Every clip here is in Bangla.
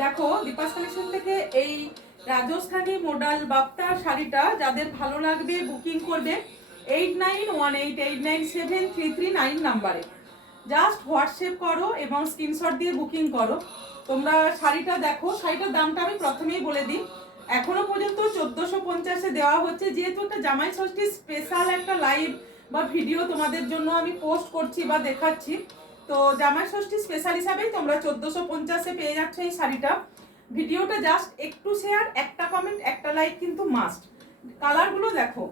দেখো দীপাস কালেকশন থেকে এই রাজস্থানী মডাল বাপ্তা শাড়িটা যাদের ভালো লাগবে বুকিং করবে 8918897339 নাম্বারে। জাস্ট হোয়াটসঅ্যাপ করো এবং স্ক্রিনশট দিয়ে বুকিং করো। তোমরা শাড়িটা দেখো, শাড়িটার দামটা আমি প্রথমেই বলে দিই। এখনো পর্যন্ত 1450-এ দেওয়া হচ্ছে, যেহেতু একটা জামাই ষষ্ঠী স্পেশাল একটা লাইভ বা ভিডিও তোমাদের জন্য আমি পোস্ট করছি বা দেখাচ্ছি। তো জামাই ষষ্ঠী স্পেশাল হিসাবেই তোমরা 1450-এ পেয়ে যাচ্ছ এই শাড়িটা। ভিডিওটা জাস্ট একটু শেয়ার, একটা কমেন্ট, একটা লাইক কিন্তু মাস্ট। কালারগুলো দেখো,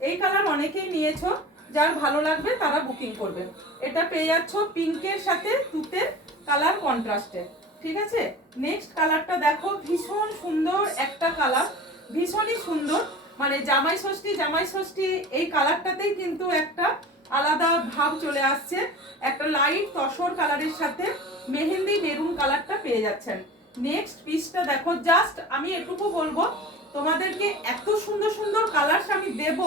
এই কালার অনেকেই নিয়েছো, যার ভালো লাগবে তারা বুকিং করবে। এটা পেয়ে যাচ্ছ পিঙ্কের সাথে তুতের কালার কন্ট্রাস্টে, ঠিক আছে। নেক্সট কালারটা দেখো, ভীষণ সুন্দর একটা কালার, ভীষণই সুন্দর। মানে জামাই ষষ্ঠী এই কালারটাতেই কিন্তু একটা আলাদা ভাব চলে আসছে। একটা লাইট তসর কালারের সাথে মেহেন্দি মেরুন কালারটা পেয়ে যাচ্ছেন। নেক্সট পিসটা দেখো, জাস্ট আমি এটুকু বলবো তোমাদেরকে, এত সুন্দর সুন্দর কালার আমি দেব,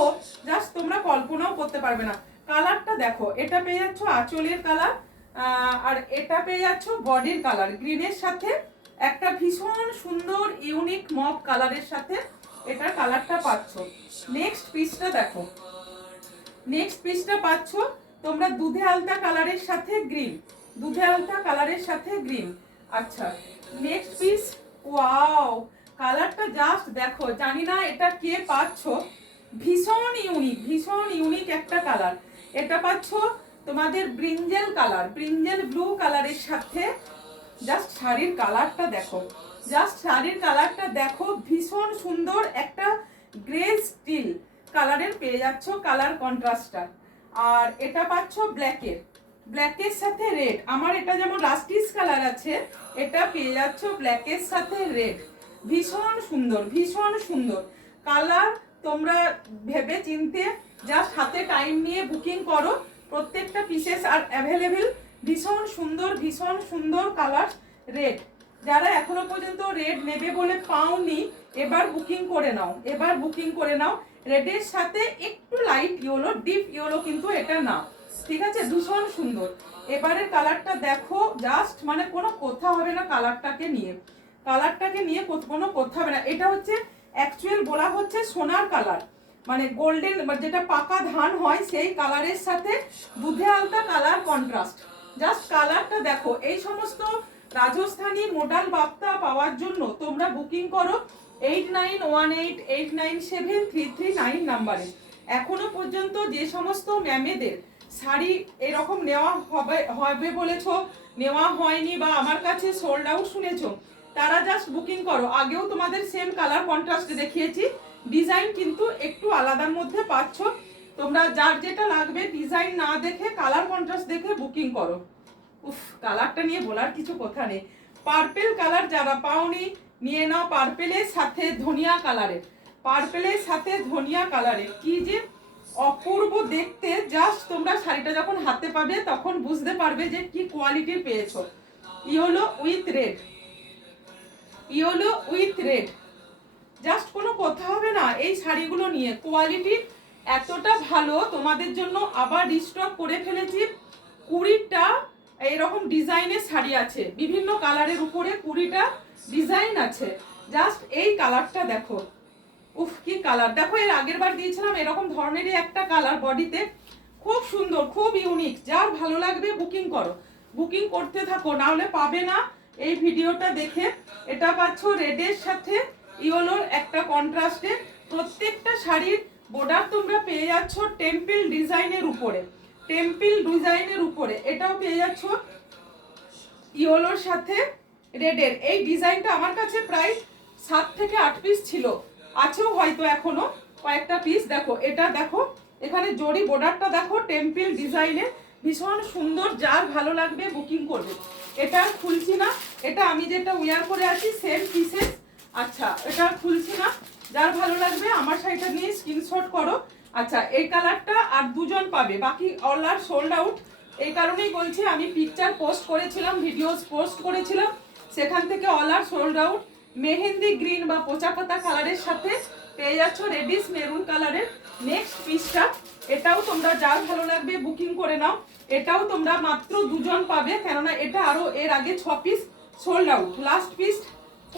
জাস্ট তোমরা কল্পনাও করতে পারবে না। কালারটা দেখো, এটা পেয়ে যাচ্ছ আঁচলের কালার, আর এটা পেয়ে যাচ্ছ বডির কালার গ্রিনের সাথে একটা ভীষণ সুন্দর ইউনিক মভ কালারের সাথে এটার কালারটা পাচ্ছ। নেক্সট পিসটা দেখো, নেক্সট পিসটা পাচ্ছ তোমরা দুধে আলতা কালারের সাথে গ্রিন, দুধে আলতা কালারের সাথে গ্রিন। আচ্ছা, নেক্সট পিস, ওয়াও কালারটা জাস্ট দেখো, জানি না এটা কে পাচ্ছ, ভীষণ ইউনিক একটা কালার। এটা পাচ্ছ তোমাদের ব্রিঞ্জেল কালার, ব্রিঞ্জেল ব্লু কালারের সাথে। জাস্ট শাড়ির কালারটা দেখো, জাস্ট শাড়ির কালারটা দেখো, ভীষণ সুন্দর একটা গ্রে স্টিল কালারের পেয়ে যাচ্ছ কালার কন্ট্রাস্টটা। আর এটা পাচ্ছ ব্ল্যাকের, ব্ল্যাকের সাথে রেড। আমার এটা যেমন রাস্টিস কালার আছে, এটা পেয়ে যাচ্ছ ব্ল্যাকের সাথে রেড। ভীষণ সুন্দর কালার। তোমরা ভেবে চিনতে জাস্ট হাতে টাইম নিয়ে বুকিং করো, প্রত্যেকটা পিসেস আর অ্যাভেলেবেল। ভীষণ সুন্দর কালার রেড। যারা এখনো পর্যন্ত রেড নেবে বলে পাওনি, এবার বুকিং করে নাও, এবার বুকিং করে নাও। রেডের সাথে একটু লাইট ইয়েলো, ডিপ ইয়েলো কিন্তু এটা না, ঠিক আছে। ভীষণ সুন্দর। এবারের কালারটা দেখো, জাস্ট মানে কোনো কথা হবে না কালারটাকে নিয়ে, কালারটাকে নিয়ে কোনো কথা হবে না। এটা হচ্ছে অ্যাকচুয়াল বলা হচ্ছে সোনার কালার, মানে গোল্ডেন, যেটা পাকা ধান হয় সেই কালারের সাথে দুধে আলতা কালার কন্ট্রাস্ট। জাস্ট কালারটা দেখো। এই সমস্ত রাজস্থানী মডাল বাপ্তা পাওয়ার জন্য তোমরা বুকিং করো 8918897339 নাম্বারে। এখনো পর্যন্ত যে সমস্ত ম্যামেদের শাড়ি এরকম নেওয়া হবে বলেছো, নেওয়া হয়নি বা আমার কাছে সোল্ড আউট শুনেছো, তারা জাস্ট বুকিং করো। আগেও তোমাদের সেম কালার কন্ট্রাস্ট দেখিয়েছি, ডিজাইন কিন্তু একটু আলাদার মধ্যে পাচ্ছ। তোমরা যার যেটা লাগবে ডিজাইন না দেখে কালার কন্ট্রাস্ট দেখে বুকিং করো। উফ, কালারটা নিয়ে বলার কিছু কথা নেই। পার্পেল কালার যারা পাওনি নিয়ে নাও, পার্পেলের সাথে ধনিয়া কালারের, পার্পেলের সাথে ধনিয়া কালারের কি যে অপূর্ব দেখতে। জাস্ট তোমরা শাড়িটা যখন হাতে পাবে তখন বুঝতে পারবে যে কি কোয়ালিটির পেয়েছো। Yellow with red, yellow with red, just কোনো কথা হবে না এই শাড়িগুলো নিয়ে। কোয়ালিটি এতটা ভালো, তোমাদের জন্য আবার রিস্টক করে ফেলেছি। 20টা এরকম ডিজাইনের শাড়ি আছে, বিভিন্ন কালারের উপরে 20টা ডিজাইন আছে। জাস্ট এই কালারটা দেখো, উফ কি কালার দেখো। এর আগের বার দিয়েছিলাম এরকম ধরনেরই একটা কালার বডিতে, খুব সুন্দর, খুব ইউনিক। যার ভালো লাগবে বুকিং করো, বুকিং করতে থাকো, না হলে পাবে না এই ভিডিওটা দেখে। এটা পাচ্ছ রেডের সাথে ইয়েলোর একটা কন্ট্রাস্টে। প্রত্যেকটা শাড়ির বর্ডার তোমরা পেয়ে যাচ্ছ টেম্পল ডিজাইনের উপরে, টেম্পল ডিজাইনের উপরে। এটাও পেয়ে যাচ্ছ ইয়েলোর সাথে রেডের। এই ডিজাইনটা আমার কাছে প্রায় 7 থেকে 8 পিস ছিল, আছেও হয়তো এখনো কয়েকটা পিস। দেখো এটা দেখো, এখানে জরি বর্ডারটা দেখো টেম্পল ডিজাইনের, ভীষণ সুন্দর। যার ভালো লাগবে বুকিং করবে। এটা খুলছি না, এটা আমি যেটা উইয়ার করে আছি সেম পিসেস। আচ্ছা, এটা খুলছি না, যার ভালো লাগবে আমার শাড়িটা নিয়ে স্ক্রিনশট করো। আচ্ছা, এই কালারটা আর দুজন পাবে, বাকি অল আর সোল্ড আউট। এই কারণেই বলছি, আমি পিকচার পোস্ট করেছিলাম, ভিডিওস পোস্ট করেছিলাম, সেখান থেকে all are sold out. Mehndi green বা পোচা পাতা কালারের সাথে পেয়ে যাচ্ছ রেডিশ মেরুন কালারের। নেক্সট পিসটা, এটাও তোমরা যার ভালো লাগবে বুকিং করে নাও। এটাও তোমরা মাত্র দুজন পাবে, কেননা এটা আরো এর আগে 6 piece sold out. Last piece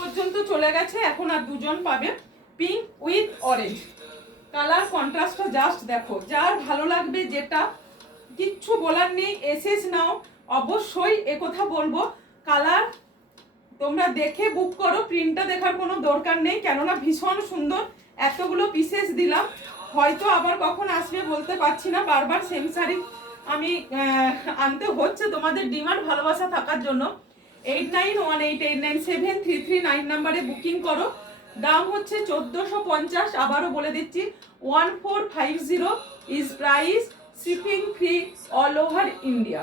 পর্যন্ত চলে গেছে, এখন আর দুজন পাবে। পিঙ্ক উইথ অরেঞ্জ কালার কন্ট্রাস্টটা জাস্ট দেখো, যার ভালো লাগবে যেটা, কিচ্ছু বলার নেই, এসএস নাও। অবশ্যই একথা বলবো, কালার তোমরা দেখে বুক করো, প্রিন্টটা দেখার কোনো দরকার নেই, কেননা ভীষণ সুন্দর। এতগুলো পিসেস দিলাম, হয়তো আবার কখন আসবে বলতে পারছি না, বারবার সেম শাড়ি আমি আনতে হচ্ছে তোমাদের ডিমান্ড ভালোবাসা থাকার জন্য। 8918897339 নাম্বারে বুকিং করো। দাম হচ্ছে 1450, আবারও বলে দিচ্ছি 1450 is price, shipping free all over India.